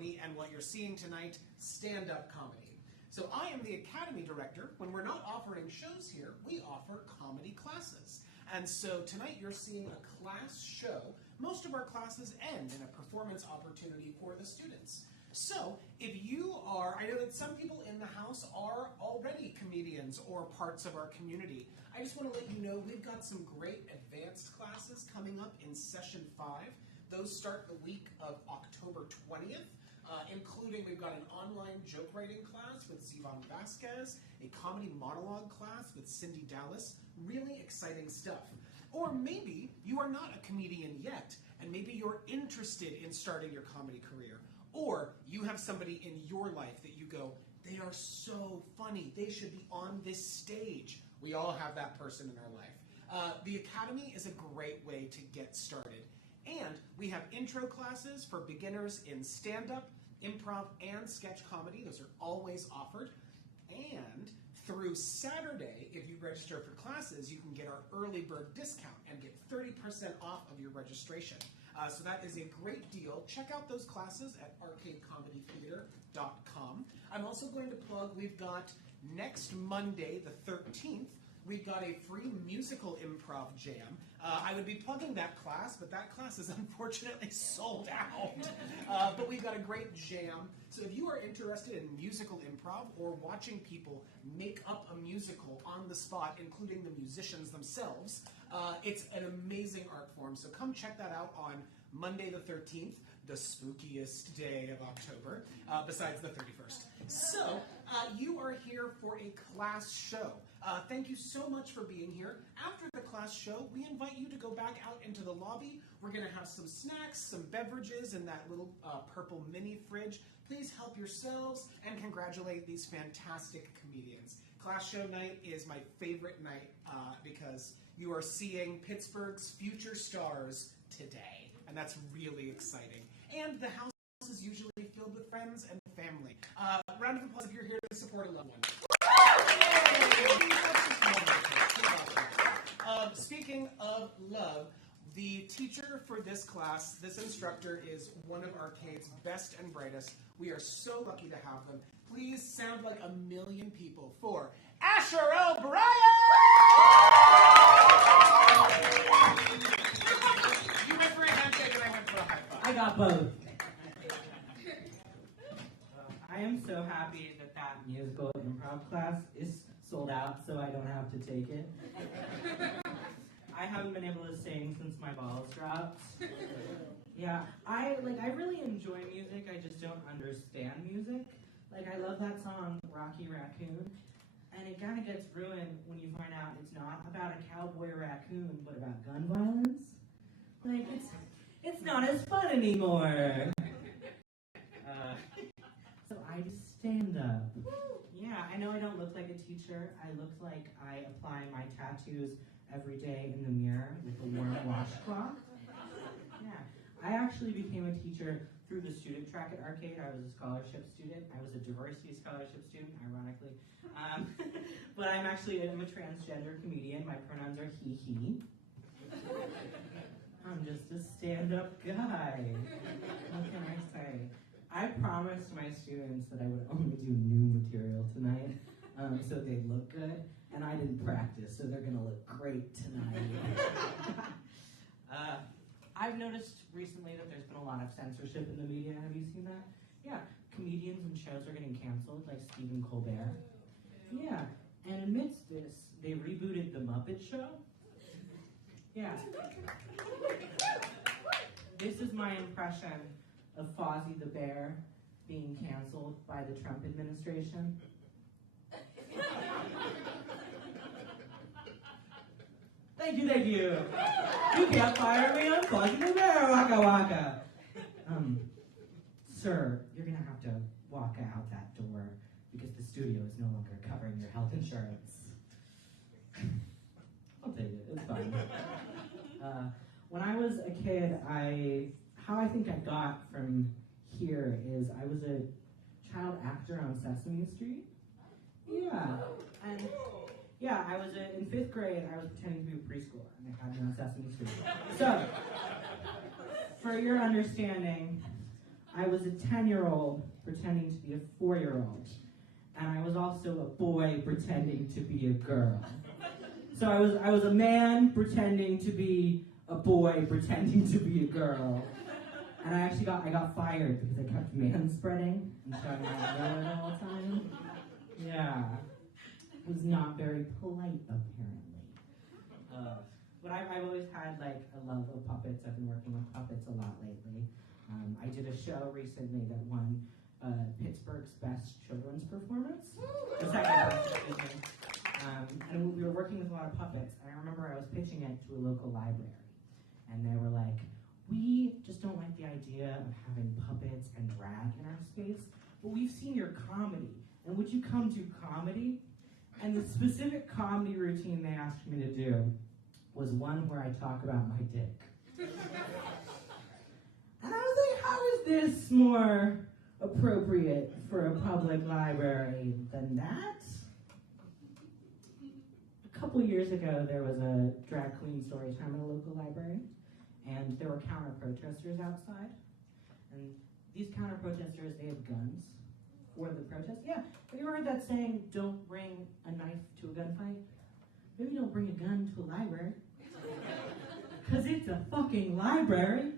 comedy, and what you're seeing tonight, stand-up comedy. So I am the Academy Director. When we're not offering shows here, we offer comedy classes. And so tonight you're seeing a class show. Most of our classes end in a performance opportunity for the students. So if you are, I know that some people in the house are already comedians or parts of our community. I just want to let you know we've got some great advanced classes coming up in session 5. Those start the week of October 20th. Including we've got an online joke writing class with Zivan Vasquez, a comedy monologue class with Cindy Dallas, really exciting stuff. Or maybe you are not a comedian yet, and maybe you're interested in starting your comedy career. Or you have somebody in your life that you go, they are so funny, they should be on this stage. We all have that person in our life. The Academy is a great way to get started. And we have intro classes for beginners in stand-up, improv, and sketch comedy. Those are always offered. And through Saturday, if you register for classes, you can get our early bird discount and get 30% off of your registration. So that is a great deal. Check out those classes at arcadecomedytheater.com. I'm also going to plug, we've got next Monday, the 13th, we've got a free musical improv jam. I would be plugging that class, but that class is unfortunately sold out. But we've got a great jam. So if you are interested in musical improv or watching people make up a musical on the spot, including the musicians themselves, it's an amazing art form. So come check that out on Monday the 13th, the spookiest day of October, besides the 31st. So you are here for a class show. Thank you so much for being here. After the class show, we invite you to go back out into the lobby. We're going to have some snacks, some beverages in that little purple mini fridge. Please help yourselves and congratulate these fantastic comedians. Class show night is my favorite night because you are seeing Pittsburgh's future stars today, and that's really exciting. And the house is usually filled with friends and family. Round of applause if you're here to support a loved one. Speaking of love, the teacher for this class, this instructor, is one of Arcade's best and brightest. We are so lucky to have them. Please sound like a million people for Asher O'Brien! You went for a handshake and I went for a high five. I got both. I am so happy that musical improv class is sold out, so I don't have to take it. I haven't been able to sing since my balls dropped. Yeah, I really enjoy music, I just don't understand music. I love that song, Rocky Raccoon, and it kind of gets ruined when you find out it's not about a cowboy raccoon, but about gun violence. It's not as fun anymore. So I just stand up. Yeah, I know I don't look like a teacher. I look like I apply my tattoos every day in the mirror with a warm washcloth. Yeah, I actually became a teacher through the student track at Arcade. I was a scholarship student. I was a diversity scholarship student, ironically. But I'm a transgender comedian. My pronouns are he, he. I'm just a stand-up guy. What can I say? I promised my students that I would only do new material tonight, so they'd look good, and I didn't practice, so they're gonna look great tonight. I've noticed recently that there's been a lot of censorship in the media. Have you seen that? Yeah, comedians and shows are getting canceled, like Stephen Colbert. Yeah, and amidst this, they rebooted The Muppet Show. Yeah. This is my impression of Fozzie the Bear being canceled by the Trump administration. Thank you. You can't fire me, I'm Fozzie the Bear, waka waka. Sir, you're gonna have to walk out that door because the studio is no longer covering your health insurance. I'll take it, it's fine. When I was a kid, how I think I got from here is I was a child actor on Sesame Street. Yeah, and yeah, in 5th grade, I was pretending to be a preschooler, and they had me on Sesame Street. So, for your understanding, I was a 10-year-old pretending to be a 4-year-old. And I was also a boy pretending to be a girl. So I was a man pretending to be a boy pretending to be a girl. And I got fired because I kept man-spreading and showing my underwear all the time. Yeah. It was not very polite, apparently. But I've always had like a love of puppets. I've been working with puppets a lot lately. I did a show recently that won Pittsburgh's Best Children's Performance. The second best, excuse me. And we were working with a lot of puppets. And I remember I was pitching it to a local library. And they were like, we just don't like the idea of having puppets and drag in our space, but we've seen your comedy. And would you come do comedy? And the specific comedy routine they asked me to do was one where I talk about my dick. And I was like, how is this more appropriate for a public library than that? A couple years ago, there was a drag queen story time at a local library, and there were counter-protesters outside. And these counter-protesters, they had guns for the protest. Yeah, have you ever heard that saying, don't bring a knife to a gunfight? Maybe don't bring a gun to a library. Because it's a fucking library.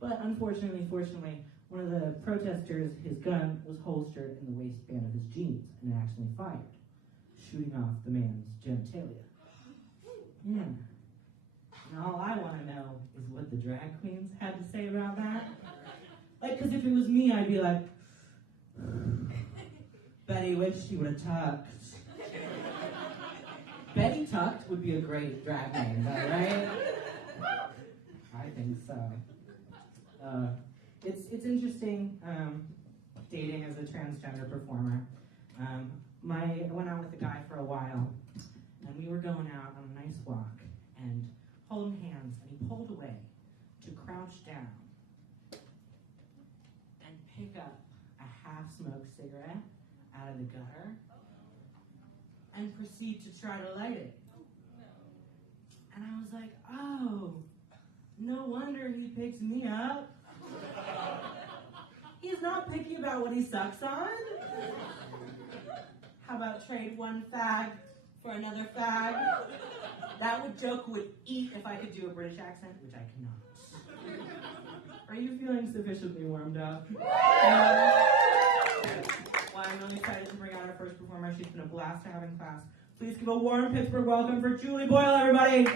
But unfortunately, fortunately, one of the protesters, his gun was holstered in the waistband of his jeans and it actually fired, shooting off the man's genitalia. Yeah. And all I want to know is what the drag queens had to say about that. Like, because if it was me, I'd be like, Betty wished she would have tucked. Betty Tucked would be a great drag name, is that right? I think so. It's interesting dating as a transgender performer. I went out with a guy for a while, and we were going out on a nice walk and holding hands, and he pulled away to crouch down and pick up a half-smoked cigarette out of the gutter and proceed to try to light it. And I was like, oh, no wonder he picks me up. He's not picky about what he sucks on. How about trade one fag for another fag? That joke would eat if I could do a British accent, which I cannot. Are you feeling sufficiently warmed up? Well, I'm really excited to bring out our first performer. She's been a blast to have in class. Please give a warm Pittsburgh welcome for Julie Boyle, everybody.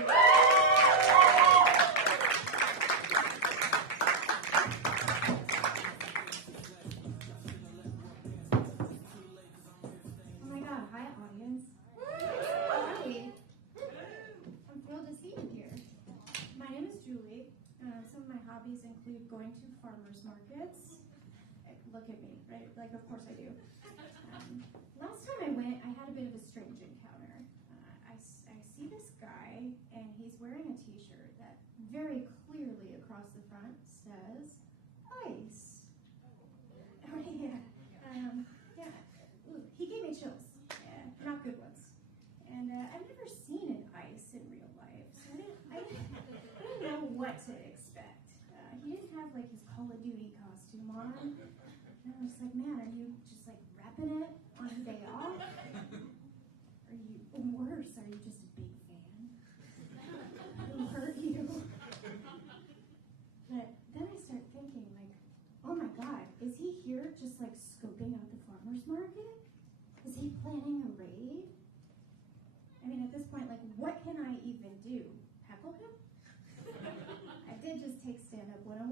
Include going to farmers markets. Look at me, right? Like, of course I do. Last time I went, I had a bit of a strange encounter. I see this guy, and he's wearing a t-shirt that very clearly across the front says, ICE. Oh, yeah. Yeah. Ooh, he gave me chills. Yeah, not good ones. And I've never seen an ICE in real life, so I didn't know what to expect. He didn't have like his Call of Duty costume on. And I was like, man, are you just like repping it on your day off? Are you, or worse, are you just a big fan? Who hurt you? But then I start thinking like, oh my God, is he here just like scoping out the farmer's market? Is he planning a raid? I mean, at this point, like, what can I even do? Heckle him? I did just take stand-up 101.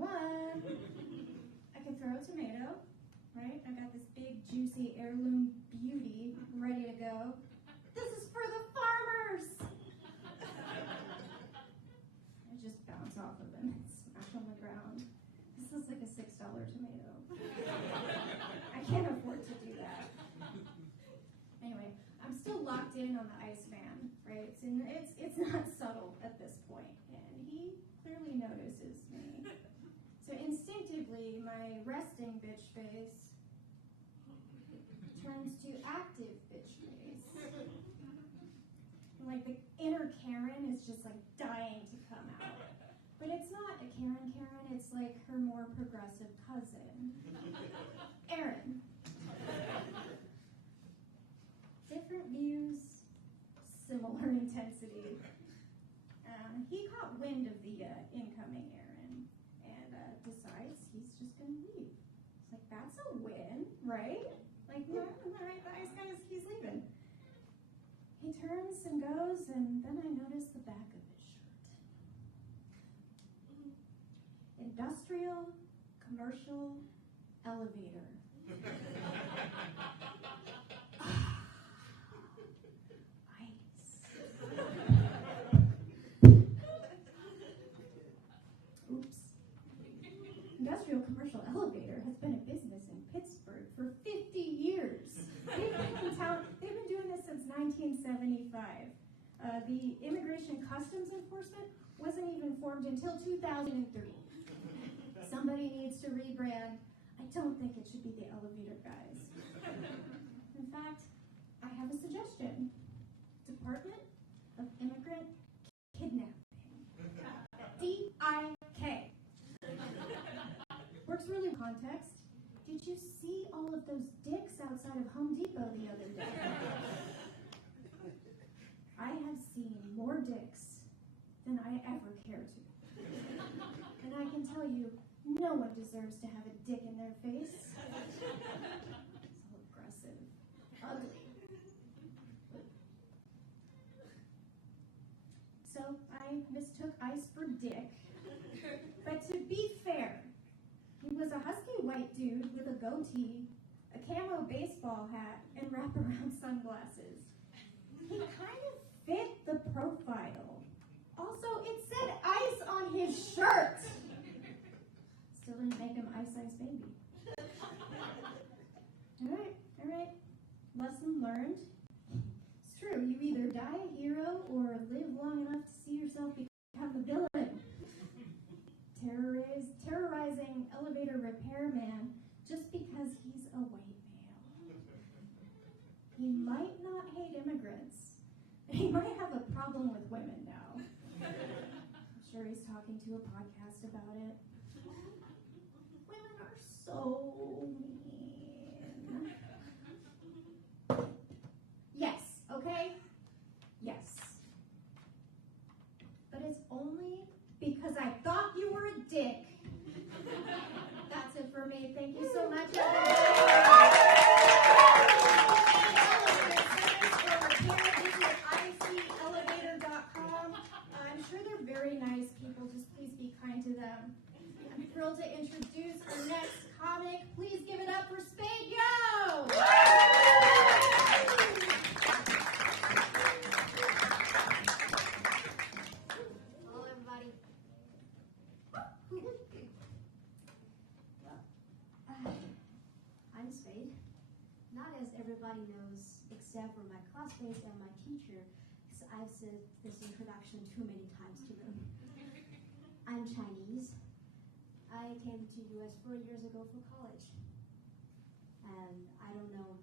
I can throw a tomato, right? I got this big, juicy heirloom beauty ready to go. This is for the farmers! I just bounce off of him and smash on the ground. This is like a $6 tomato. I can't afford to do that. Anyway, I'm still locked in on the ice van, right? It's not subtle at this point, and he clearly notices me. So instinctively, my resting bitch face turns to active bitch face. And like the inner Karen is just like dying to come out. But it's not a Karen, it's like her more progressive cousin, Aaron. Different views, similar intensity. He caught wind of the incoming Aaron and decides he's just going to leave. It's like, that's a win, right? Like, no, right, nice guy, he's leaving. He turns and goes, and then I notice the back of his shirt. Industrial, commercial, elevator. Oops. Industrial Commercial Elevator has been a business in Pittsburgh for 50 years. They've been doing this since 1975. The Immigration Customs Enforcement wasn't even formed until 2003. Somebody needs to rebrand. I don't think it should be the elevator guys. In fact, I have a suggestion. Department of Immigrant Kidnapping. DIK. Works really in context. Did you see all of those dicks outside of Home Depot the other day? I have seen more dicks than I ever care to. And I can tell you, no one deserves to have a dick in their face. It's all aggressive, ugly. So I mistook ice for dick. But to be fair, he was a husky white dude with a goatee, a camo baseball hat, and wraparound sunglasses. He kind of fit the profile. Also, it said ice on his shirt. Still didn't make him Ice Ice Baby. All right. Lesson learned. It's true, you either die a hero or live long enough to see yourself become the villain. Terrorizing elevator repairman just because he's a white male. He might not hate immigrants. He might have a problem with women now. I'm sure he's talking to a podcast about it. Women are so mean. Yes, okay? Yes. But it's only because I thought you were a dick. That's it for me. Thank you so much, ICElevator.com. I'm sure they're very nice people. Just please be kind to them. I'm thrilled to introduce our next comic. Please give it up for Spade Yo! Hello, everybody. I'm Spade. Not as everybody knows, except for my classmates and my teacher, because I've said this introduction too many times to them. I'm Chinese. I came to US 4 years ago for college. And I don't know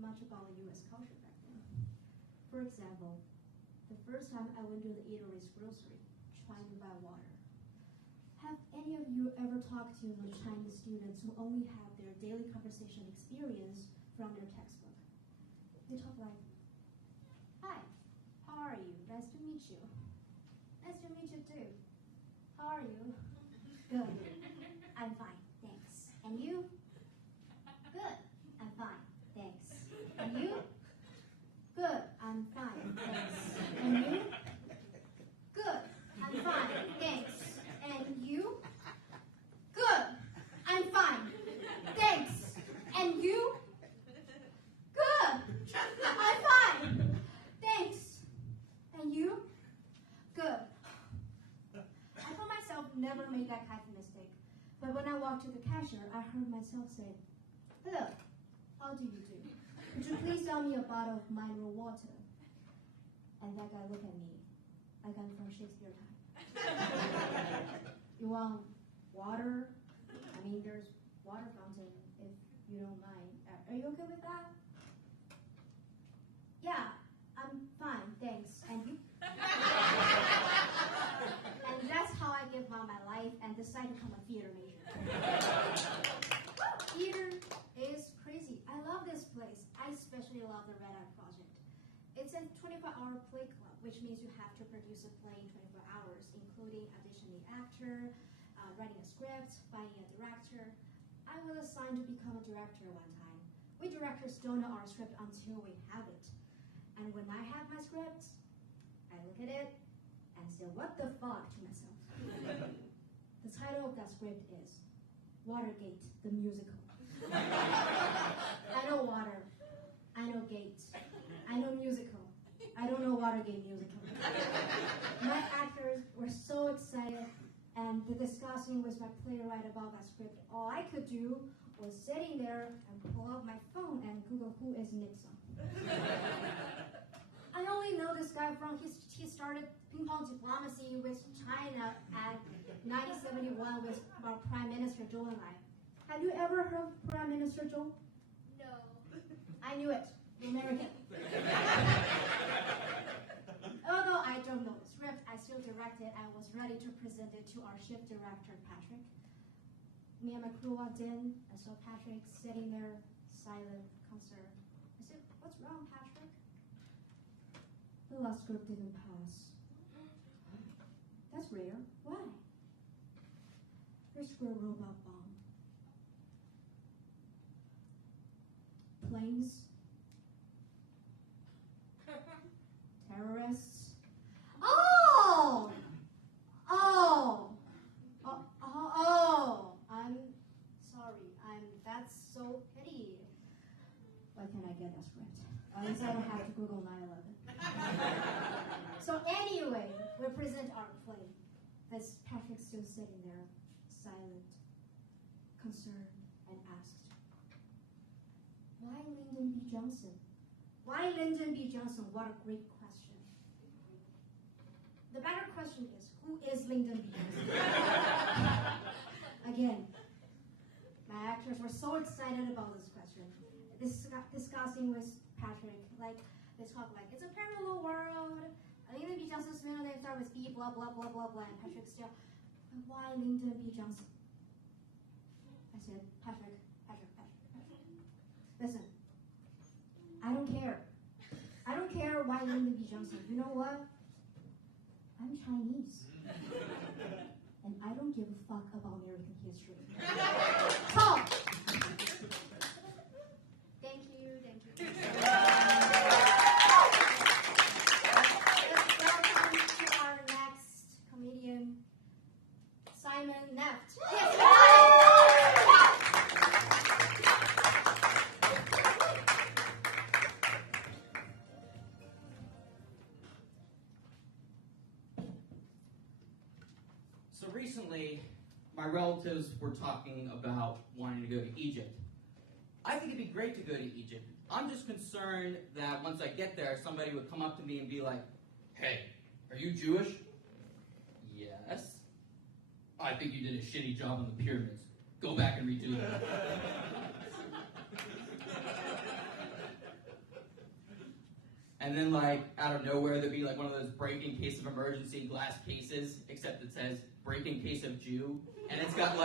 much about the US culture back then. For example, the first time I went to the eatery's grocery, trying to buy water. Have any of you ever talked to the Chinese students who only have their daily conversation experience from their textbook? They talk like, "Hi, how are you? Nice to meet you. Nice to meet you too. How are you? Good. I'm fine, thanks. And you? Good. I'm fine, thanks. And you? Good. I'm fine, thanks. And you? Good. I'm fine, thanks. And you? Good. I'm fine, thanks. And you? Good. I'm fine, thanks. And you? Good. I told myself never make that kind of mistake. But when I walked to the cashier, I heard myself say, "Hello, how do you do? Could you please sell me a bottle of mineral water?" And that guy looked at me like I'm from Shakespeare time. You want water? I mean, there's water fountain if you don't mind. Are you okay with that? Yeah, I'm fine, thanks. And you? And that's life and decide to become a theater major. Theater is crazy. I love this place. I especially love the Red Eye Project. It's a 24-hour play club, which means you have to produce a play in 24 hours, including auditioning the actor, writing a script, finding a director. I was assigned to become a director one time. We directors don't know our script until we have it. And when I have my script, I look at it and say, what the fuck to myself. The title of that script is Watergate, the musical. I know water. I know gate. I know musical. I don't know Watergate musical. My actors were so excited and the discussing with my playwright about that script. All I could do was sitting there and pull out my phone and Google who is Nixon. I only know this guy from he started ping pong diplomacy with China at 1971 with our Prime Minister Zhou and I. Have you ever heard of Prime Minister Zhou? No. I knew it. The American. Although I don't know the script, I still directed. I was ready to present it to our shift director, Patrick. Me and my crew walked in. I saw Patrick sitting there, silent, concerned. I said, what's wrong, Patrick? The last script didn't pass. That's rare. Why? There's a robot bomb. Planes. Terrorists. Oh! I'm sorry. That's so pity. Why can't I get that script? At least I don't have to Google 9/11. So anyway, we present our play. This Patrick's still sitting there, silent, concerned, and asked, why Lyndon B. Johnson? Why Lyndon B. Johnson? What a great question. The better question is, who is Lyndon B. Johnson? Again, my actors were so excited about this question. Discussing with Patrick, they talk like, it's a parallel world. Lyndon B. Johnson's middle name starts with B, blah, blah, blah, blah, blah. And Patrick still, but why Lyndon B. Johnson? I said, Patrick. Listen, I don't care. I don't care why Lyndon B. Johnson. You know what? I'm Chinese. And I don't give a fuck about American history. So, thank you. Let's welcome to our next comedian, Simon Neft. Yes. So recently, my relatives were talking about wanting to go to Egypt. I think it'd be great to go to Egypt. I'm just concerned that once I get there, somebody would come up to me and be like, hey, are you Jewish? Yes. I think you did a shitty job on the pyramids. Go back and redo them. And then, out of nowhere, there'd be, one of those break-in case of emergency glass cases, except it says, break-in case of Jew. And it's got,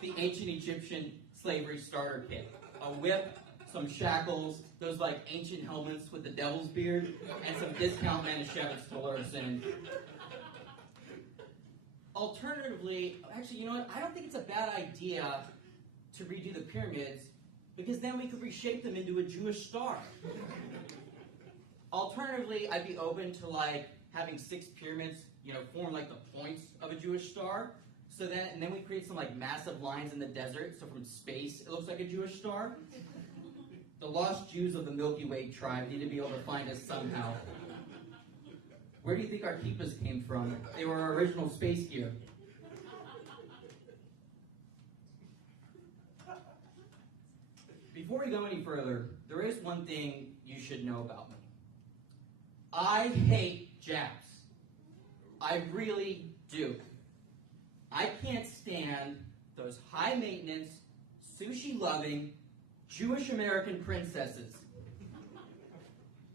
the ancient Egyptian slavery starter kit. A whip, some shackles, those, ancient helmets with the devil's beard, and some discount Manischewitz to lure us in. Alternatively, actually, you know what? I don't think it's a bad idea to redo the pyramids, because then we could reshape them into a Jewish star. Alternatively, I'd be open to having 6 pyramids, form the points of a Jewish star. So then we create some massive lines in the desert. So from space, it looks like a Jewish star. The lost Jews of the Milky Way tribe need to be able to find us somehow. Where do you think our kippas came from? They were our original space gear. Before we go any further, there is one thing you should know about me. I hate Japs. I really do. I can't stand those high-maintenance, sushi-loving, Jewish-American princesses.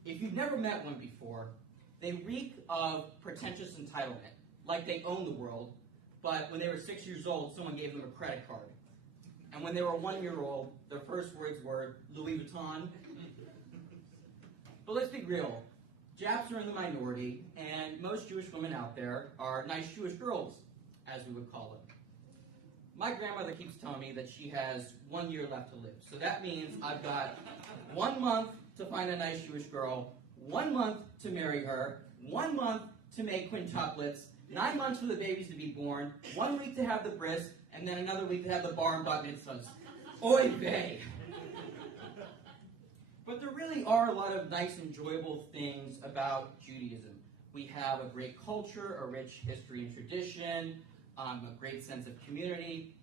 If you've never met one before, they reek of pretentious entitlement, like they own the world, but when they were 6 years old, someone gave them a credit card. And when they were 1 year old, their first words were Louis Vuitton. But let's be real. Japs are in the minority, and most Jewish women out there are nice Jewish girls, as we would call them. My grandmother keeps telling me that she has 1 year left to live. So that means I've got 1 month to find a nice Jewish girl, 1 month to marry her, 1 month to make quintuplets, 9 months for the babies to be born, 1 week to have the bris, and then another week to have the bar and bat mitzvahs. Oy vey! But there really are a lot of nice, enjoyable things about Judaism. We have a great culture, a rich history and tradition, a great sense of community.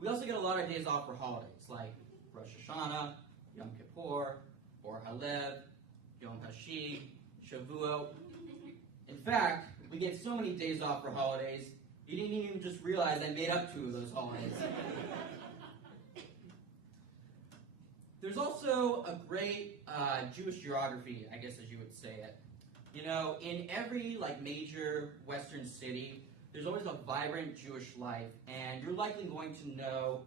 We also get a lot of days off for holidays, like Rosh Hashanah, Yom Kippur, Or Halev, Yom Hashi, Shavuot. In fact, we get so many days off for holidays, you didn't even just realize I made up 2 of those holidays. There's also a great Jewish geography, I guess as you would say it. You know, in every major Western city, there's always a vibrant Jewish life, and you're likely going to know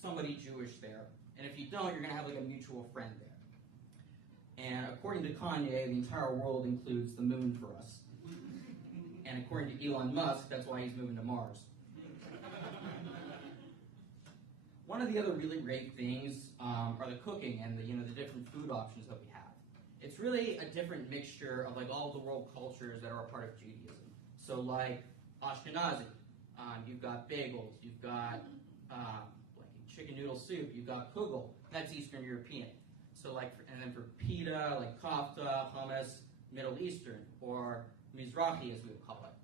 somebody Jewish there. And if you don't, you're going to have a mutual friend there. And according to Kanye, the entire world includes the moon for us. And according to Elon Musk, that's why he's moving to Mars. One of the other really great things are the cooking and the different food options that we have. It's really a different mixture of all the world cultures that are a part of Judaism. So Ashkenazi, you've got bagels, you've got chicken noodle soup, you've got kugel, that's Eastern European. So and then for pita, kofta, hummus, Middle Eastern, or Mizrahi as we would call it.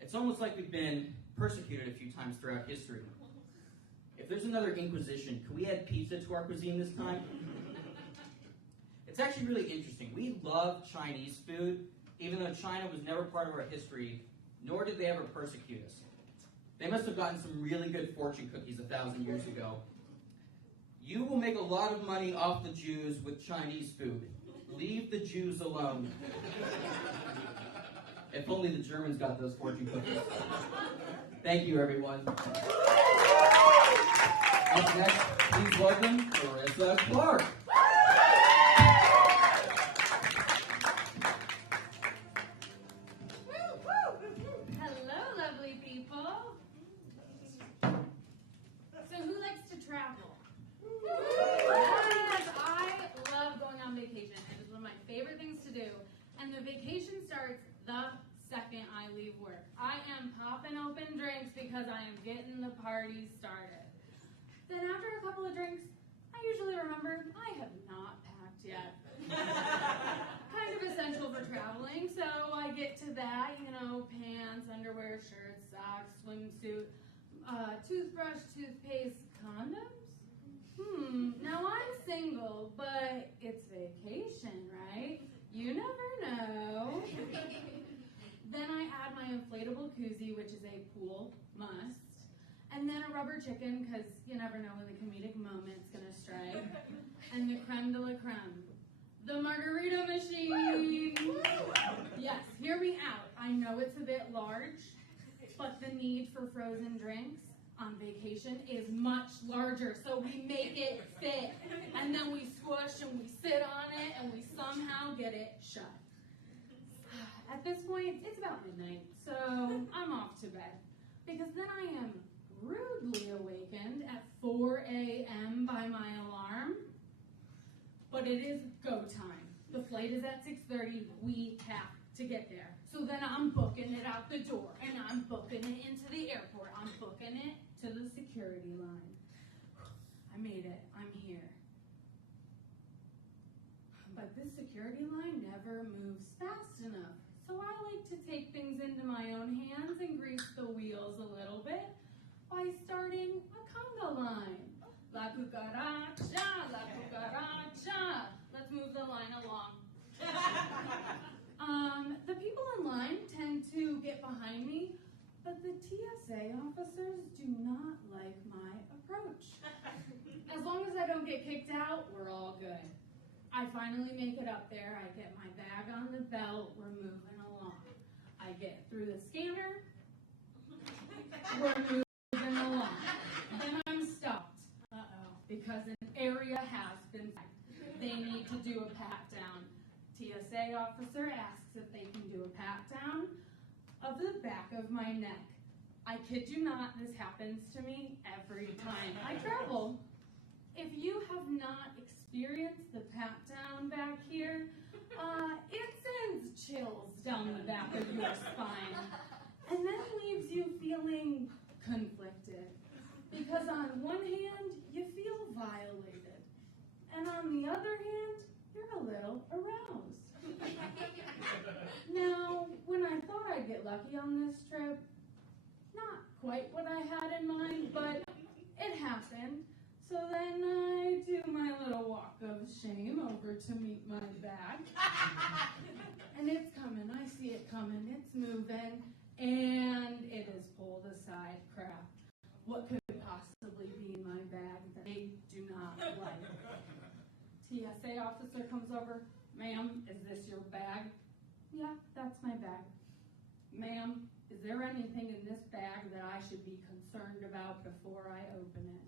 It's almost like we've been persecuted a few times throughout history. If there's another Inquisition, can we add pizza to our cuisine this time? It's actually really interesting. We love Chinese food, even though China was never part of our history, nor did they ever persecute us. They must have gotten some really good fortune cookies 1,000 years ago. You will make a lot of money off the Jews with Chinese food. Leave the Jews alone. If only the Germans got those fortune cookies. Thank you, everyone. Up next, please welcome Marissa Clark. Hello, lovely people. So who likes to travel? Yes, I love going on vacation. It is one of my favorite things to do. And the vacation starts the second I leave work. I am popping open drinks because I am getting the party started. Then after a couple of drinks, I usually remember I have not packed yet. Kind of essential for traveling, so I get to that, pants, underwear, shirts, socks, swimsuit, toothbrush, toothpaste, condoms? Now I'm single, but it's vacation, right? You never know. Then I add my inflatable koozie, which is a pool must. And then a rubber chicken, because you never know when the comedic moment's going to strike. And the creme de la creme, the margarita machine. Yes, hear me out. I know it's a bit large, but the need for frozen drinks on vacation is much larger, so we make it fit. And then we squish and we sit on it and we somehow get it shut. At this point, it's about midnight, so I'm off to bed. Because then I am rudely awakened at 4 a.m. by my alarm. But it is go time. The flight is at 6:30. We have to get there. So then I'm booking it out the door, and I'm booking it into the airport. I'm booking it to the security line. I made it. I'm here. But this security line never moves fast enough. So I like to take things into my own hands and grease the wheels a little bit by starting a conga line. La cucaracha, la cucaracha. Let's move the line along. The people in line tend to get behind me, but the TSA officers do not like my approach. As long as I don't get kicked out, we're all good. I finally make it up there. I get my bag on the belt. We're moving along. I get through the scanner. We're moving along. Then I'm stopped. Because an area has been flagged. They need to do a pat down. TSA officer asks if they can do a pat down of the back of my neck. I kid you not, this happens to me every time I travel. If you have not experienced the pat down back here, it sends chills down the back of your spine and then leaves you feeling conflicted. Because on one hand, you feel violated, and on the other hand, you're a little aroused. Now, when I thought I'd get lucky on this trip, not quite what I had in mind, but it happened. So then I do my little walk of shame over to meet my bag. And it's coming, I see it coming, it's moving, and it is pulled aside. Crap. What could possibly be in my bag that they do not like? TSA officer comes over. Ma'am, is this your bag? Yeah, that's my bag. Ma'am, is there anything in this bag that I should be concerned about before I open it?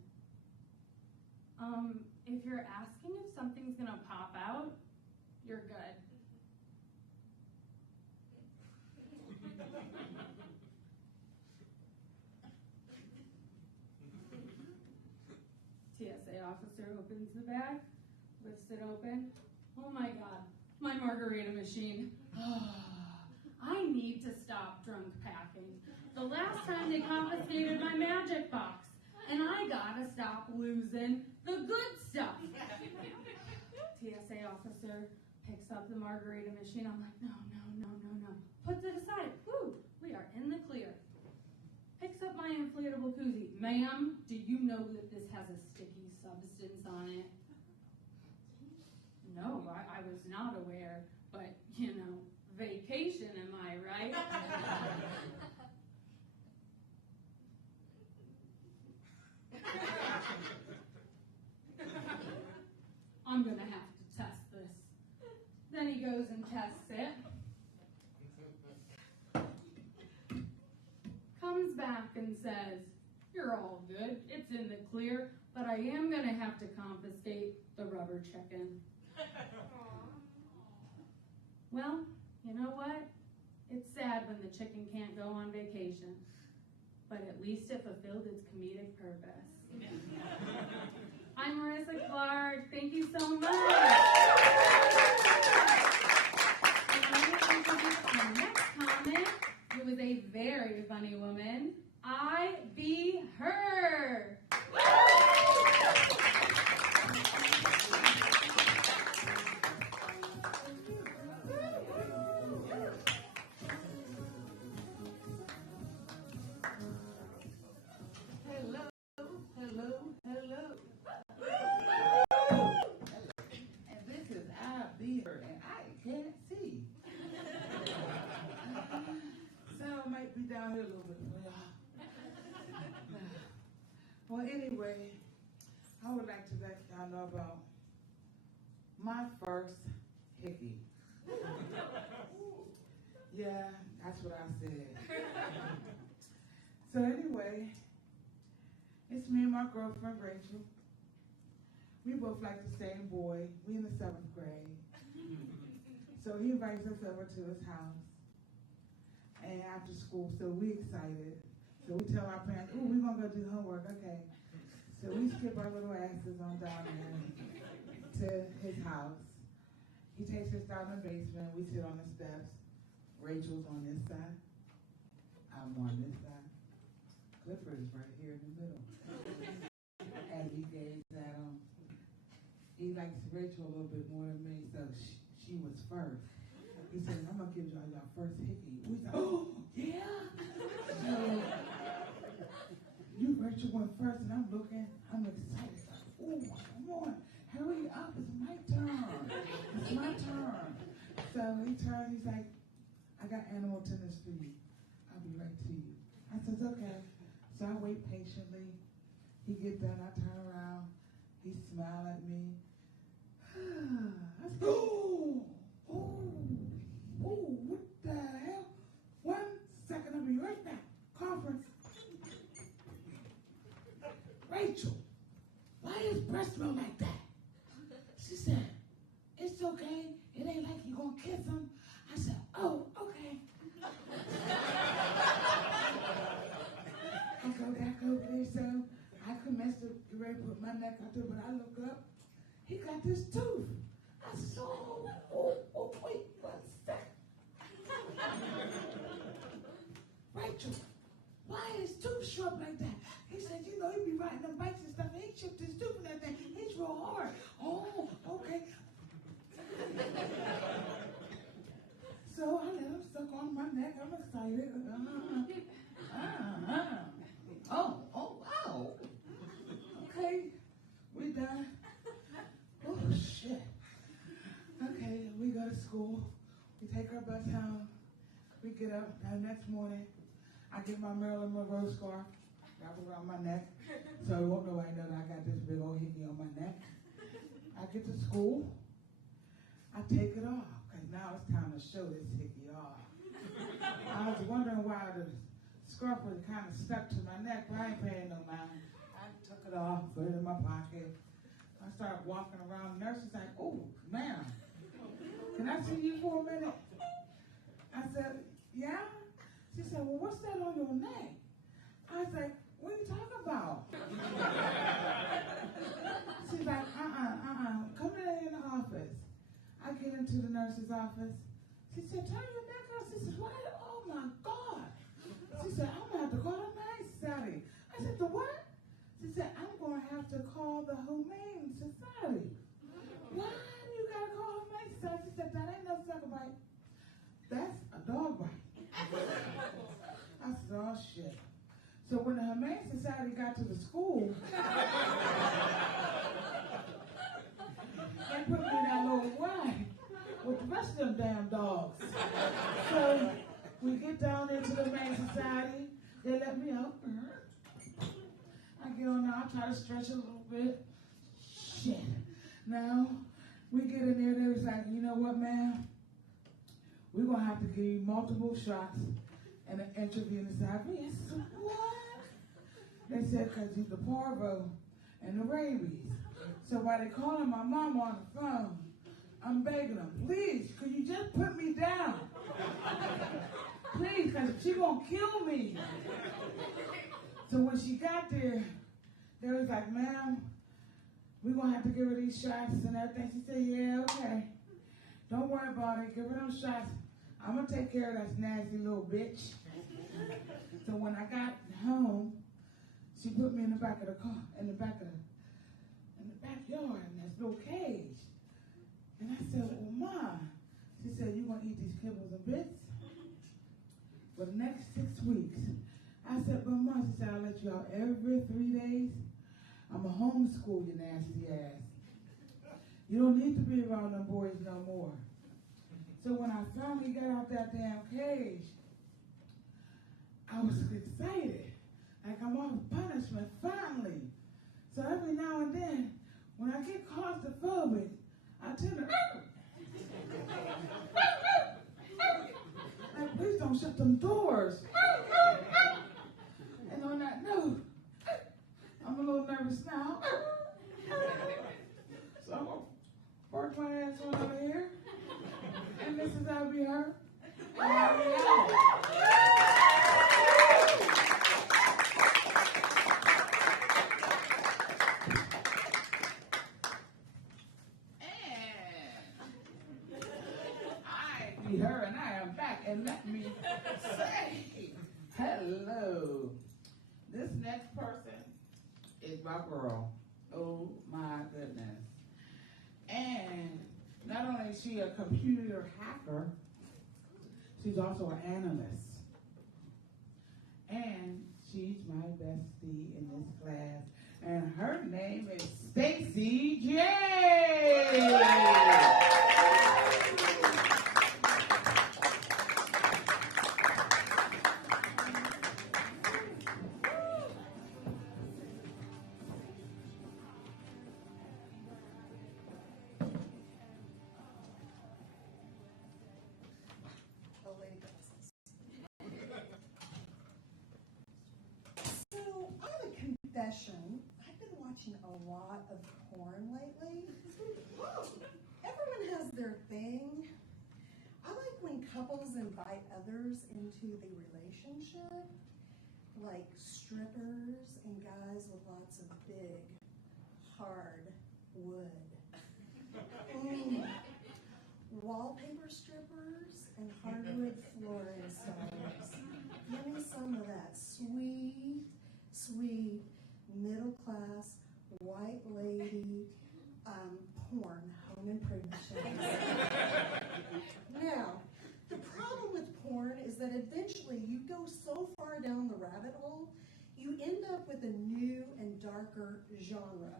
If you're asking if something's gonna pop out, you're good. TSA officer opens the bag, lifts it open. Oh my God, my margarita machine. I need to stop drunk packing. The last time they confiscated my magic box, and I gotta stop losing the good stuff. TSA officer picks up the margarita machine. I'm like, no. Puts it aside. Woo, we are in the clear. Picks up my inflatable koozie. Ma'am, do you know that this has a sticky substance on it? No, I was not aware, but, vacation, am I right? I'm gonna have to test this. Then he goes and tests it. Comes back and says, you're all good, it's in the clear, but I am gonna have to confiscate the rubber chicken. Well, you know what? It's sad when the chicken can't go on vacation, but at least it fulfilled its comedic purpose. I'm Marissa Clark. Thank you so much. And I'm going to introduce our next comic, who is a very funny woman. I be her. Might be down here a little bit. Well, anyway, I would like to let y'all know about my first hickey. Yeah, that's what I said. So anyway, it's me and my girlfriend Rachel. We both like the same boy. We in the 7th grade. So he invites us over to his house. And after school, so we excited. So we tell our parents, ooh, we're gonna go do homework, okay. So we skip our little asses on down there to his house. He takes us down the basement, we sit on the steps. Rachel's on this side, I'm on this side. Clifford is right here in the middle. As he gazed at him, he likes Rachel a little bit more than me, so she was first. He said, I'm going to give y'all your first hickey. We said, oh, yeah? So, Rachel went first, and I'm looking, I'm excited. Oh, come on, hurry up, it's my turn. It's my turn. So he turns, he's like, I got animal tenders for you. I'll be right to you. I said, okay. So I wait patiently. He get done, I turn around. He smiled at me. I said, oh, what the hell? 1 second, I'll be right back. Conference. Rachel, why does breath smell like that? She said, it's okay. It ain't like you're going to kiss him. I said, oh, okay. I go back over there, so I commenced to get ready to put my neck out there, but I look up, he got this tooth. I said, oh, wait 1 second. Rachel, why is his tooth sharp like that? He said, you know, he be riding them bikes and stuff, and he chipped his tooth and that thing. It's real hard. Oh, okay. So I let him suck on my neck. I'm excited. Oh, wow. Okay, we done. Oh, shit. Okay, we go to school. We take our bus home. We get up the next morning. I get my Marilyn Monroe scarf, wrap around my neck, so won't nobody know that I got this big old hickey on my neck. I get to school. I take it off, because now it's time to show this hickey off. I was wondering why the scarf was kind of stuck to my neck, but I ain't paying no mind. I took it off, put it in my pocket. I started walking around. The nurse was like, oh, ma'am, can I see you for a minute? I said, yeah? She said, well, what's that on your neck? I said, what are you talking about? She's like, come in the office. I get into the nurse's office. She said, turn your neck up. She said, why? Oh, my God. She said, I'm going to have to call the Humane Society. I said, the what? She said, I'm going to have to call the Humane Society. Why do you got to call the Humane Society? She said, that ain't no sucker bite. That's a dog bite. I said, oh, shit. So when the Humane Society got to the school, they put me in that little ride with the rest of them damn dogs. So we get down into the Humane Society. They let me out. I get on there. I try to stretch a little bit. Shit. Now, we get in there. They was like, you know what, ma'am? We're going to have to give you multiple shots and an intravenous IV. I said, what? They said, because you're the parvo and the rabies. So while they calling my mom on the phone, I'm begging them, please, could you just put me down? Please, because she's going to kill me. So when she got there, they was like, ma'am, we're going to have to give her these shots and everything. She said, yeah, okay. Don't worry about it. Give her them shots. I'm going to take care of that nasty little bitch. So when I got home, she put me in the back of the car, in the backyard, in this little cage. And I said, well, Ma, she said, you going to eat these kibbles and bits for the next 6 weeks. I said, but Ma, she said, I'll let you out every 3 days. I'm a homeschool, you nasty ass. You don't need to be around them boys no more. So when I finally got out that damn cage, I was excited. Like I'm off punishment, finally. So every now and then, when I get claustrophobic, I tend to, like, please don't shut them doors. And on that note, I'm a little nervous now. So I'm going to bark my ass on over here. And this is how we are. Her and I am back, and let me say hello. This next person is my girl. Oh my goodness. And not only is she a computer hacker, she's also an analyst. And she's my bestie in this class. And her name is Stacy J. So, on a confession, I watching a lot of porn lately. Everyone has their thing. I like when couples invite others into the relationship, like strippers and guys with lots of big, hard wood. Wallpaper strippers and hardwood floor installers. Give me some of that sweet, sweet, middle-class, white lady porn home improvement shows. Now, the problem with porn is that eventually you go so far down the rabbit hole, you end up with a new and darker genre.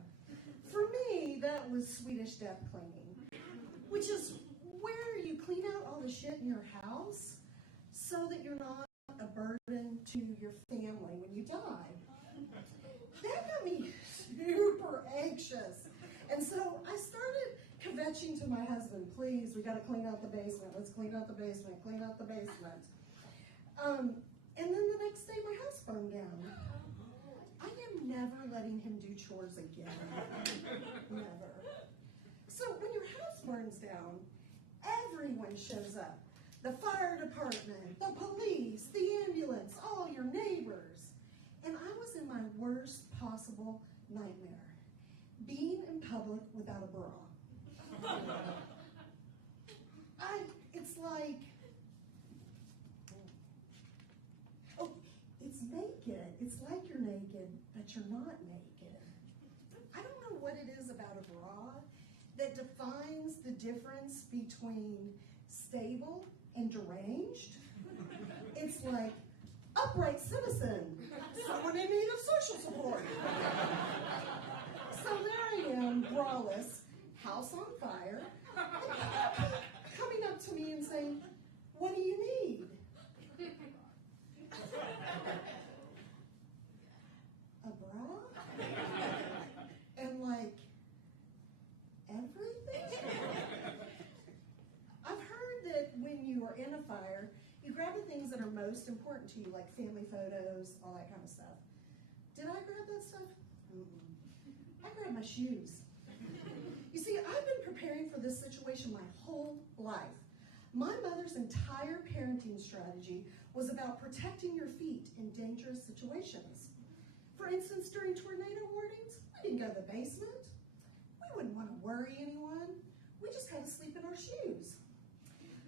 For me, that was Swedish death cleaning, which is where you clean out all the shit in your house so that you're not a burden to your family when you die. That got me super anxious. And so I started kvetching to my husband, please, we gotta clean out the basement. Let's clean out the basement, clean out the basement. And then the next day my house burned down. I am never letting him do chores again. Never. So when your house burns down, everyone shows up. The fire department, the police, the ambulance, all your neighbors. And I was in my worst possible nightmare. Being in public without a bra. It's like, oh, it's naked. It's like you're naked, but you're not naked. I don't know what it is about a bra that defines the difference between stable and deranged. It's like upright citizen, someone in need of social support. So there I am, braless, house on fire, and people keep coming up to me and saying, what do you need? A bra? And like, everything? I've heard that when you are in a fire, you grab the things that are most important to you, like family photos, all that kind of stuff. Did I grab that stuff? I grabbed my shoes. You see, I've been preparing for this situation my whole life. My mother's entire parenting strategy was about protecting your feet in dangerous situations. For instance, during tornado warnings, we didn't go to the basement. We wouldn't want to worry anyone. We just had to sleep in our shoes.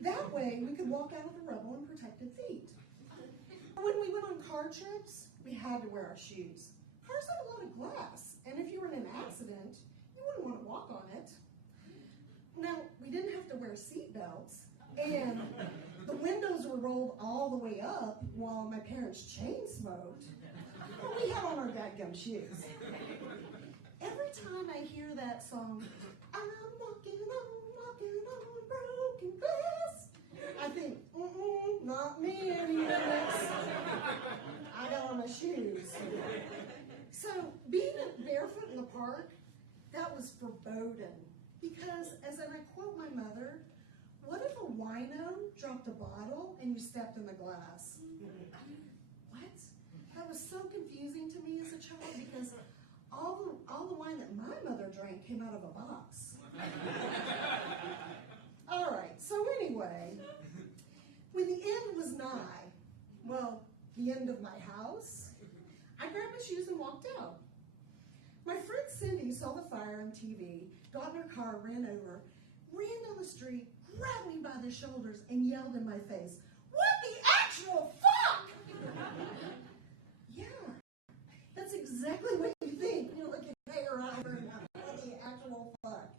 That way, we could walk out of the rubble in protected feet. When we went on car trips, we had to wear our shoes. Cars have a lot of glass, and if you were in an accident, you wouldn't want to walk on it. Now, we didn't have to wear seat belts, and the windows were rolled all the way up while my parents chain smoked, but we had on our dadgum shoes. Every time I hear that song, I'm walking on broken glass, I think, not me, idiots. I got on my shoes. So being barefoot in the park, that was foreboding. Because, as I quote my mother, what if a wino dropped a bottle and you stepped in the glass? What? That was so confusing to me as a child because all the wine that my mother drank came out of a box. All right, so anyway, when the end was nigh, well, the end of my house, I grabbed my shoes and walked out. My friend Cindy saw the fire on TV, got in her car, ran over, ran down the street, grabbed me by the shoulders, and yelled in my face, "What the actual fuck?" Yeah, that's exactly what you think. You look at hair out and what the actual fuck.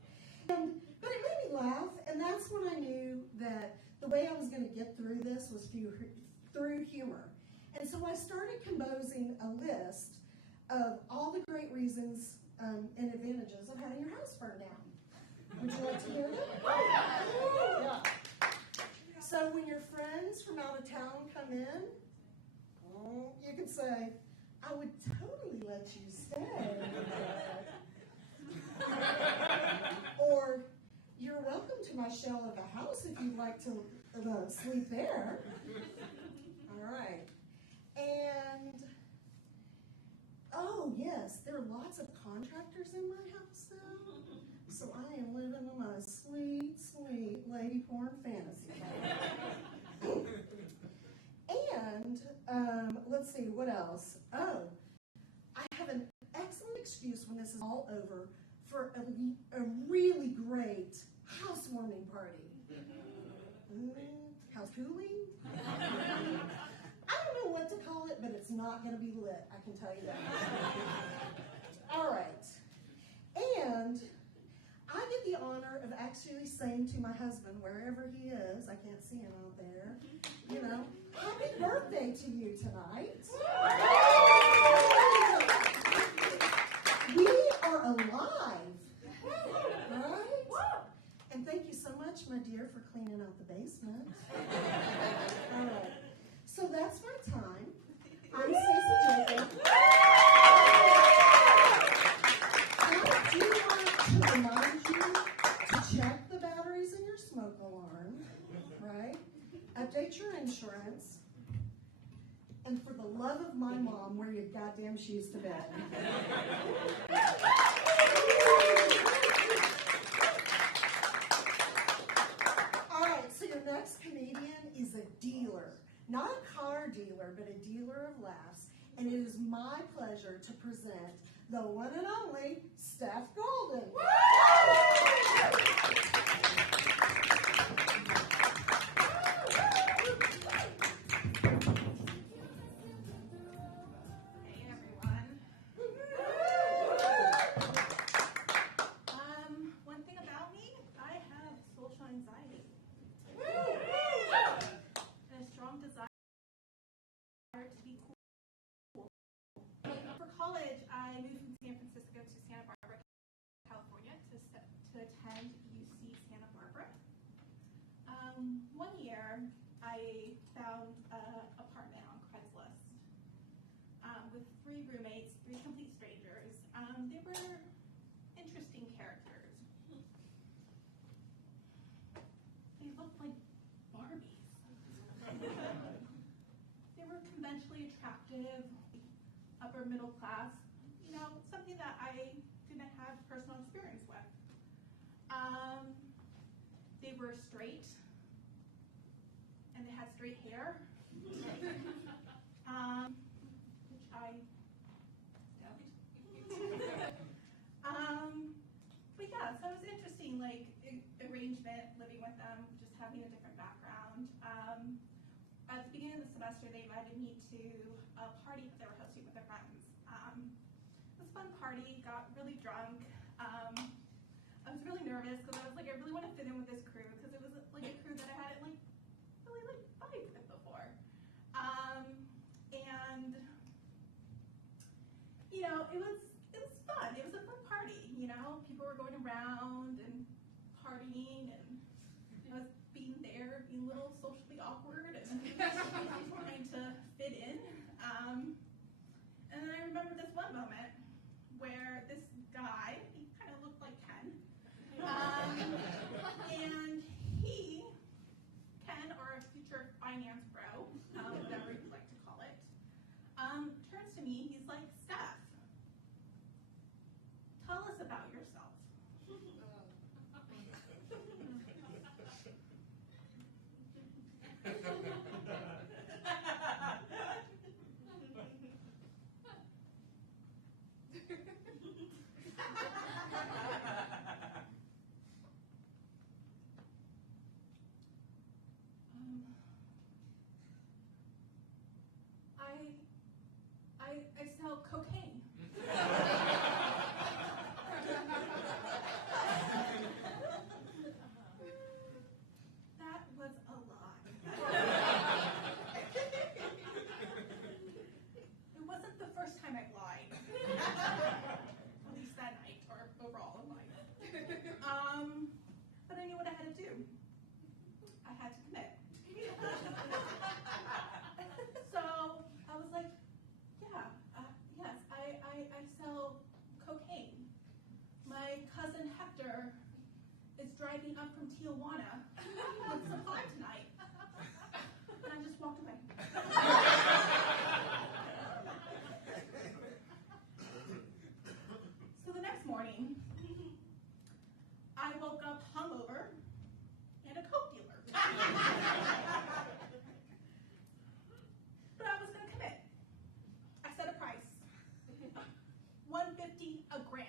But it made me laugh, and that's when I knew that the way I was going to get through this was through humor. And so I started composing a list of all the great reasons and advantages of having your house burned down. Would you like to hear them? Yeah. So when your friends from out of town come in, you can say, I would totally let you stay. Or, you're welcome to my shell of a house if you'd like to sleep there. All right. And, Oh, yes, there are lots of contractors in my house now. So I am living in my sweet, sweet lady porn fantasy. And let's see, what else? Oh, I have an excellent excuse when this is all over for a really great housewarming party. House cooling? I don't know what to call it, but it's not going to be lit, I can tell you that. All right. And I get the honor of actually saying to my husband, wherever he is, I can't see him out there, you know, happy birthday to you tonight. We are alive, right? And thank you so much, my dear, for cleaning out the basement. All right. So that's my time. I'm Stacey Jacob. I do want to remind you to check the batteries in your smoke alarm, right? Update your insurance. And for the love of my mom, wear your goddamn shoes to bed. All right, so your next comedian is a dealer. Not a car dealer, but a dealer of laughs. And it is my pleasure to present the one and only Steph Golden. Hey everyone. One thing about me, I have social anxiety. And a strong desire to be cool. For college, I moved from San Francisco to Santa Barbara, California to attend UC Santa Barbara. 1 year, I found an apartment on Craigslist with 3 roommates, 3 complete strangers. They were interesting characters. They looked like Barbies. They were conventionally attractive, upper middle class, you know, something that I didn't have personal experience with. They were straight, and they had straight hair, which I don't. But yeah, so it was interesting, like arrangement, living with them, just having a different background. At the beginning of the semester, they invited me to a party that they were hosting with their friends. It was a fun party, got really drunk. I was really nervous because I was like, I really want to fit in with this crew because it was like a crew that I hadn't really vibed with before. And you know, it was fun. It was a fun party. You know, people were going around and partying, and I was being there, being a little socially awkward and trying to fit in. And then I remember this one moment where this guy, he kind of looked like Ken, and Ken, or a future finance bro, whatever you'd like to call it, turns to me, he's like, Steph, tell us about yourself. I sell cocaine. That was a lie. It wasn't the first time I've lied. At least that night, or overall in life. But I knew what I had to do. I had to commit. So I was like, yeah, yes, I sell cocaine. My cousin Hector is driving up from Tijuana with supply tonight. And I just walked away. $2.50 a gram.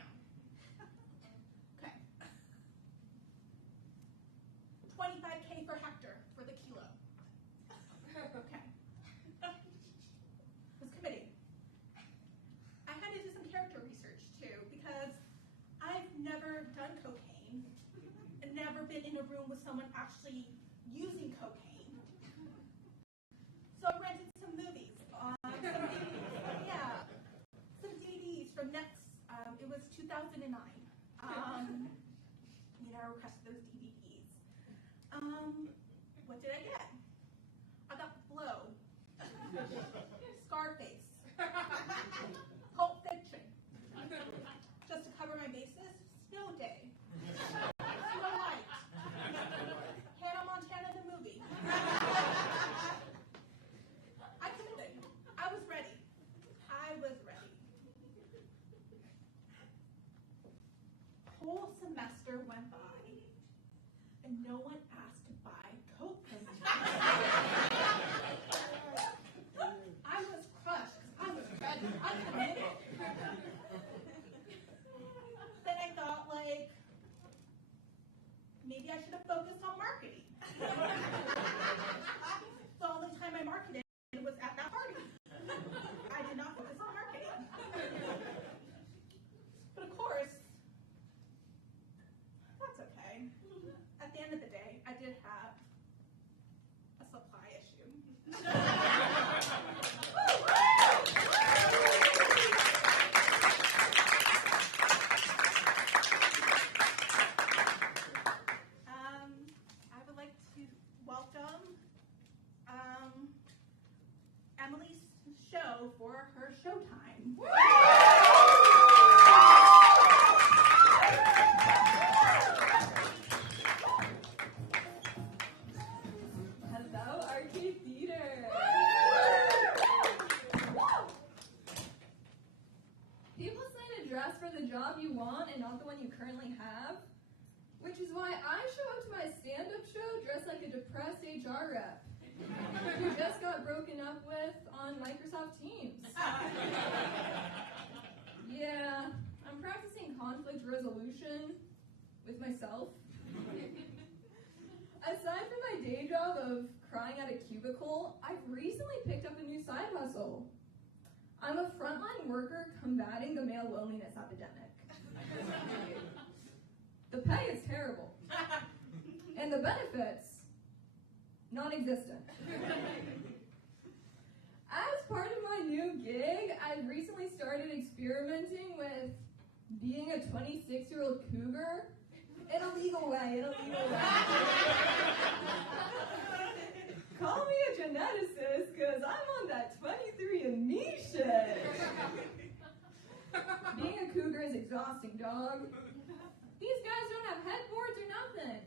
Okay. 25K per hectare for the kilo. Okay. Was committing. I had to do some character research too because I've never done cocaine and never been in a room with someone actually using cocaine. So I rented some movies, some DVDs, yeah, some DVDs from Next. It was 2009. I requested those DVDs. What did I get? I got Blow, Scarface, Pulp Fiction. Just to cover my bases, Snow Day, Snow White, Hannah Montana the movie. I committed. I was ready. Whole semester went by, and no one asked to buy Coke from me. I was crushed. I was ready. I committed. Then I thought, maybe I should have focused on marketing. The only time I marketed was at that party. I did not focus on marketing. But of course, that's okay. At the end of the day, I did have a supply issue. I would like to welcome Emily's show for her showtime. Hello, Arcade Theater. People say to dress for the job you want and not the one you currently have, which is why I show up to my stand-up show dressed like a depressed HR rep who just got broken up with on Microsoft Teams. Yeah, I'm practicing conflict resolution with myself. Aside from my day job of crying at a cubicle, I've recently picked up a new side hustle. I'm a frontline worker combating the male loneliness epidemic. The pay is terrible. And the benefits, non-existent. As part of my new gig, I've recently started experimenting with being a 26-year-old cougar in a legal way, Call me a geneticist, because I'm on that 23andMe shit. Being a cougar is exhausting, dog. These guys don't have headboards or nothing.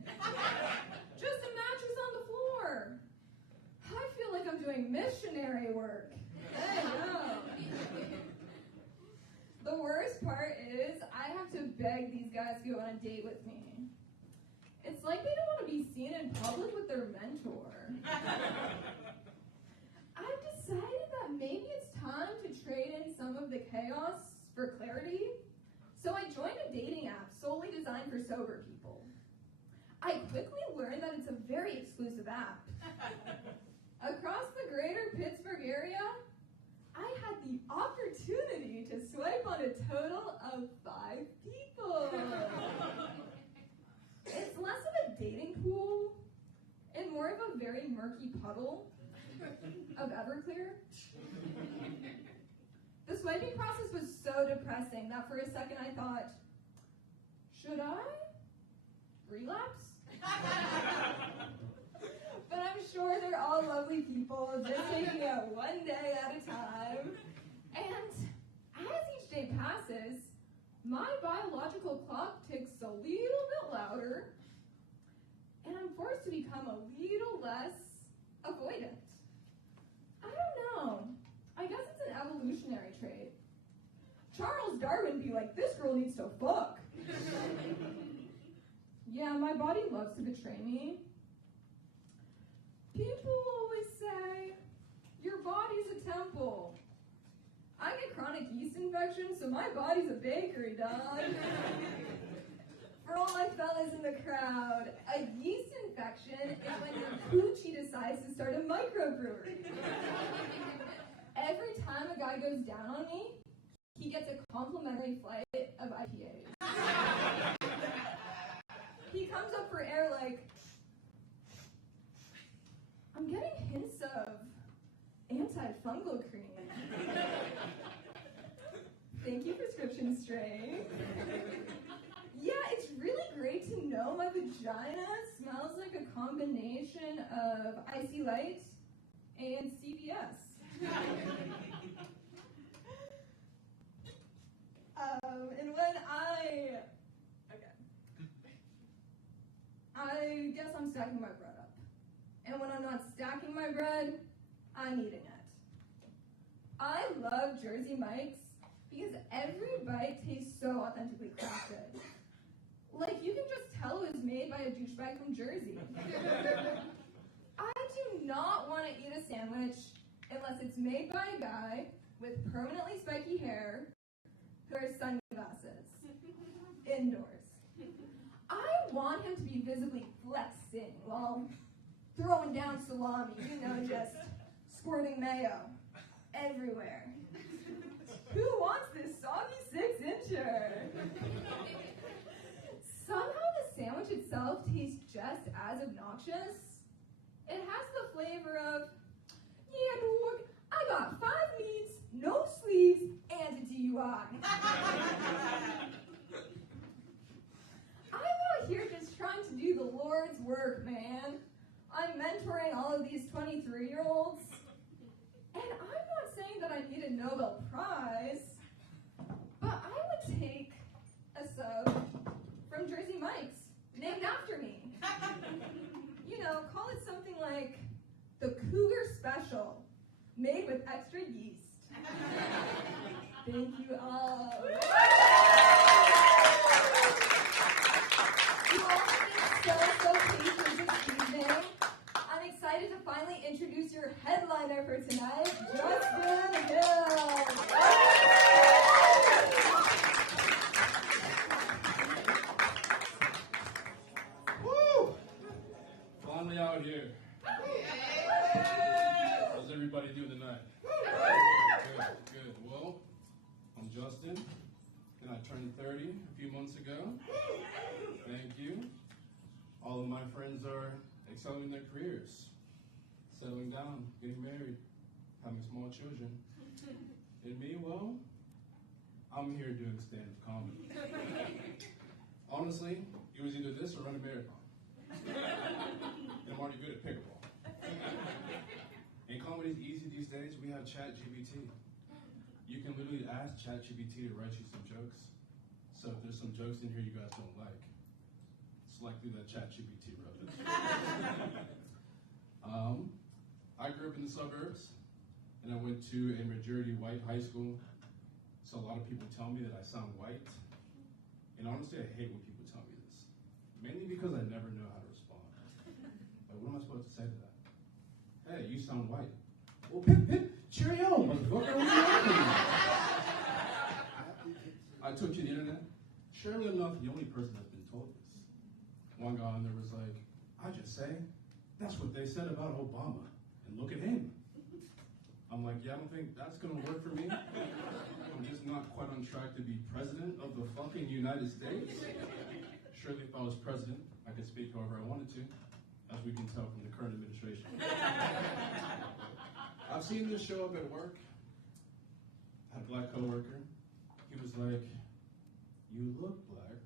Just a mattress on the floor. I feel like I'm doing missionary work. Hey, no. The worst part is I have to beg these guys to go on a date with me. It's like they don't want to be seen in public with their mentor. I've decided that maybe it's time to trade in some of the chaos for clarity. So I joined a dating app solely designed for sober people. I quickly learned that it's a very exclusive app. Across the greater Pittsburgh area, I had the opportunity to swipe on a total of 5 people. It's less of a dating pool and more of a very murky puddle of Everclear. The swiping process was so depressing that for a second I thought, should I relapse? But I'm sure they're all lovely people, just taking it one day at a time. And as each day passes, my biological clock ticks a little bit louder, and I'm forced to become a little less avoidant. I don't know. I guess it's an evolutionary trait. Charles Darwin be like, this girl needs to fuck. Yeah, my body loves to betray me. People always say, your body's a temple. I get chronic yeast infection, so my body's a bakery, dog. For all my fellas in the crowd, a yeast infection is when your coochie decides to start a microbrewery. Every time a guy goes down on me, he gets a complimentary flight of IPAs. He comes up for air like, I'm getting hints of antifungal cream. Thank you, prescription strain. Yeah, it's really great to know my vagina smells like a combination of Icy Light and CVS. And when I guess I'm stacking my bread up. And when I'm not stacking my bread, I'm eating it. I love Jersey Mike's because every bite tastes so authentically crafted. Like, you can just tell it was made by a douchebag from Jersey. I do not want to eat a sandwich unless it's made by a guy with permanently spiky hair who wears sunglasses indoors. I want him to be visibly flexing while throwing down salami, just squirting mayo everywhere. Who wants this soggy 6-incher? Somehow the sandwich itself tastes just as obnoxious. It has the flavor of, yeah, dog, I got 5 meats, no sleeves, and a DUI. I'm out here just trying to do the Lord's work, man. I'm mentoring all of these 23-year-olds. And I'm not saying that I need a Nobel Prize, but I would take a sub from Jersey Mike's, named after me. Call it something like the Cougar Special, made with extra yeast. Thank you all. You all have been so patient this evening. I'm excited to finally introduce your headliner for tonight, Justin Hill. Woo! Finally out here. How's everybody doing tonight? Good. Well, I'm Justin, and I turned 30 a few months ago. Thank you. All of my friends are excelling in their careers, settling down, getting married, having small children. And me, well, I'm here doing stand-up comedy. Honestly, it was either this or run a marathon. And I'm already good at pickleball. And comedy's easy these days. We have ChatGPT. You can literally ask ChatGPT to write you some jokes. So if there's some jokes in here you guys don't like, it's likely that ChatGPT wrote it. I grew up in the suburbs, and I went to a majority white high school. So a lot of people tell me that I sound white. And honestly, I hate when people tell me this. Mainly because I never know how to respond. Like, what am I supposed to say to that? Hey, you sound white. Well, pip, cheerio, motherfucker. What are you doing? I took to the internet. Surely I'm not the only person that's been told this. One guy on there was like, I just say, that's what they said about Obama. And look at him. I'm like, yeah, I don't think that's going to work for me. I'm just not quite on track to be president of the fucking United States. Surely if I was president, I could speak however I wanted to, as we can tell from the current administration. I've seen this show up at work. I had a black coworker. He was like, you look black,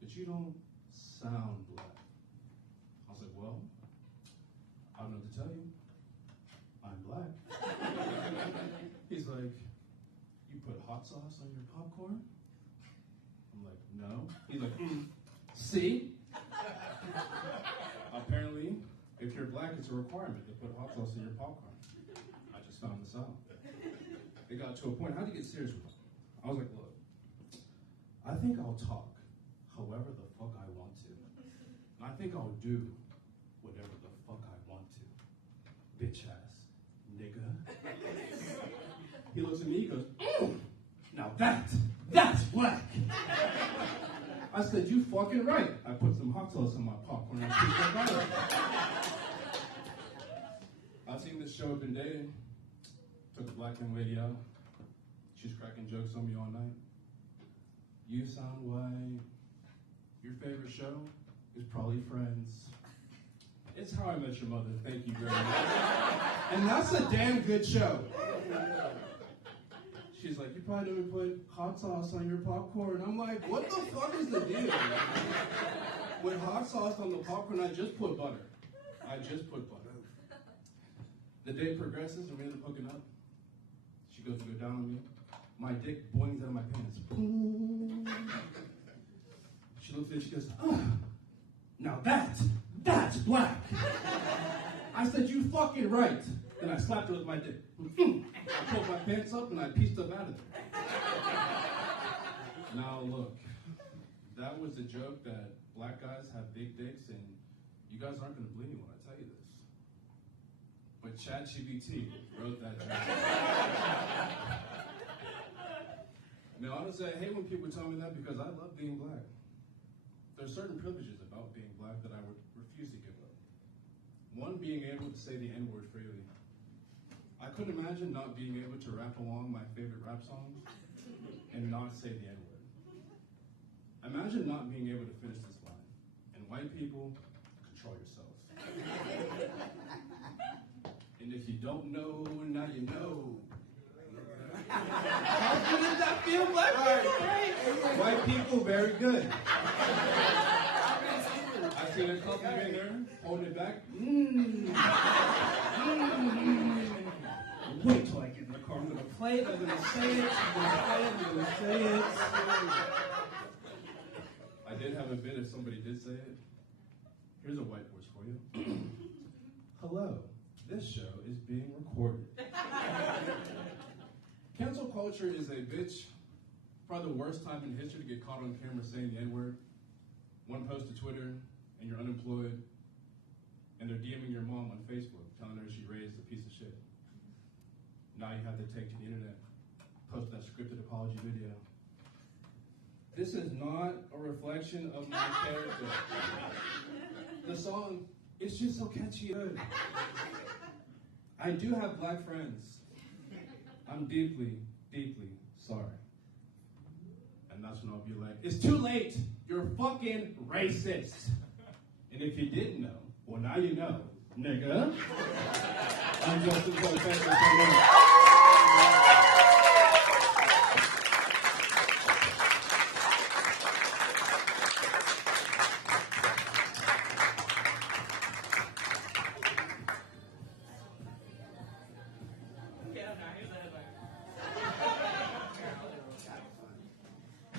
but you don't sound black. I was like, well, I don't know what to tell you. I'm black. He's like, you put hot sauce on your popcorn? I'm like, no. He's like, see? Apparently, if you're black, it's a requirement to put hot sauce in your popcorn. I just found this out. It got to a point, how do you get serious with it? I was like, look, I think I'll talk however the fuck I want to. And I think I'll do whatever the fuck I want to. Bitch ass nigga. He looks at me, he goes, now that's black. I said, you fucking right. I put some hot sauce on my popcorn and I pieced that butter. I've seen this show I've been dating. Took a black young lady out. She's cracking jokes on me all night. You sound white. Your favorite show is probably Friends. It's How I Met Your Mother. Thank you very much. And that's a damn good show. She's like, you probably never put hot sauce on your popcorn. I'm like, what the fuck is the deal? With hot sauce on the popcorn, I just put butter. The day progresses and we end up hooking up. She goes to go down on me. My dick boings out of my pants. Boom. She looks at it, she goes, now that's black. I said, you fucking right. Then I slapped her with my dick. I pulled my pants up and I pieced up out of there. Now look, that was a joke that black guys have big dicks, and you guys aren't going to believe me when I tell you this. But ChatGPT wrote that joke. Now honestly, I hate when people tell me that because I love being black. There's certain privileges about being black that I would refuse to give up. One, being able to say the N-word freely. I couldn't imagine not being able to rap along my favorite rap songs and not say the N-word. Imagine not being able to finish this line. And white people, control yourselves. And if you don't know, now you know. How good does that feel, black people? Right? White people, very good. I see a couple in there holding it back. Wait till I get in the car. I'm going to play it. I'm going to say it. I'm going to say it. I did have a bit if somebody did say it. Here's a white voice for you. Hello. This show is being recorded. Cancel culture is a bitch. Probably the worst time in history to get caught on camera saying the N-word. One post to Twitter, and you're unemployed, and they're DMing your mom on Facebook, telling her she raised a piece of shit. Now you have to take to the internet, post that scripted apology video. This is not a reflection of my character. The song, it's just so catchy. I do have black friends. I'm deeply, deeply sorry. And that's when I'll be like, it's too late. You're fucking racist. And if you didn't know, well, now you know, nigga. I'm Justin Cole. Thank you so much.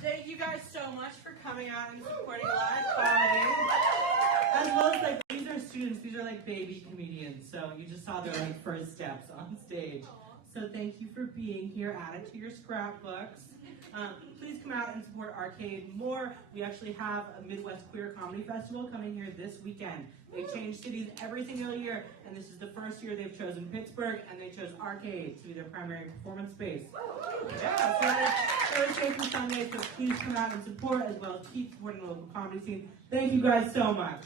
Thank you guys so much for coming out and supporting live comedy. As well as like these are students, these are like baby comedians, so you just saw their like first steps on stage. So thank you for being here. Add it to your scrapbooks. Please come out and support Arcade more. We actually have a Midwest Queer Comedy Festival coming here this weekend. They change cities every single year, and this is the first year they've chosen Pittsburgh, and they chose Arcade to be their primary performance space. Yeah, so it's Thursday through Sunday, so please come out and support, as well as keep supporting the local comedy scene. Thank you guys so much.